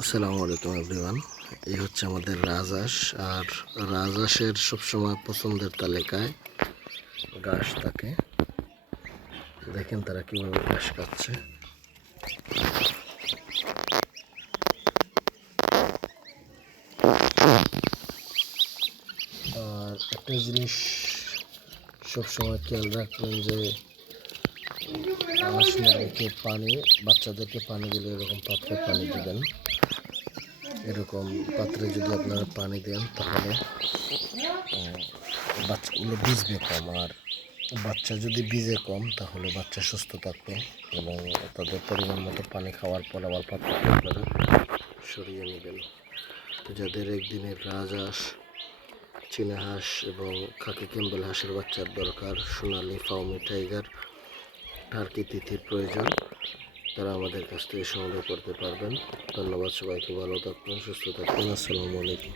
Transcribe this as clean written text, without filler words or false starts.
আসসালামু আলাইকুম এভরিওয়ান। এই হচ্ছে আমাদের রাজহাঁস। আর রাজহাঁসের সবসময় পছন্দের তালিকায় ঘাস থাকে। দেখেন তারা কিভাবে ঘাস খাচ্ছে। আর একটা জিনিস সবসময় খেয়াল রাখবেন যে হাঁস মুরগিকে পানি, বাচ্চাদেরকে পানি দিলে এরকম পাত্রে পানি দিবেন। এরকম পাত্রে যদি আপনারা পানি দেন তাহলে বাচ্চাগুলো ভিজবে কম। আর বাচ্চা যদি ভিজে কম তাহলে বাচ্চা সুস্থ থাকবে। এবং তাদের পরিমাণ মতো পানি খাওয়ার পর আবার পাত্রটি আপনারা সরিয়ে নেবেন। যাদের একদিনের রাজহাঁস, চীনা হাঁস এবং খাকি ক্যাম্বেল হাঁসের বাচ্চার দরকার, সোনালি, ফাউমি, টাইগার, টার্কি তিথির প্রয়োজন, তারা আমাদের কাছ থেকে সংগ্রহ করতে পারবেন। ধন্যবাদ সবাইকে। ভালো থাকবেন, সুস্থ থাকবেন। আসসালামু আলাইকুম।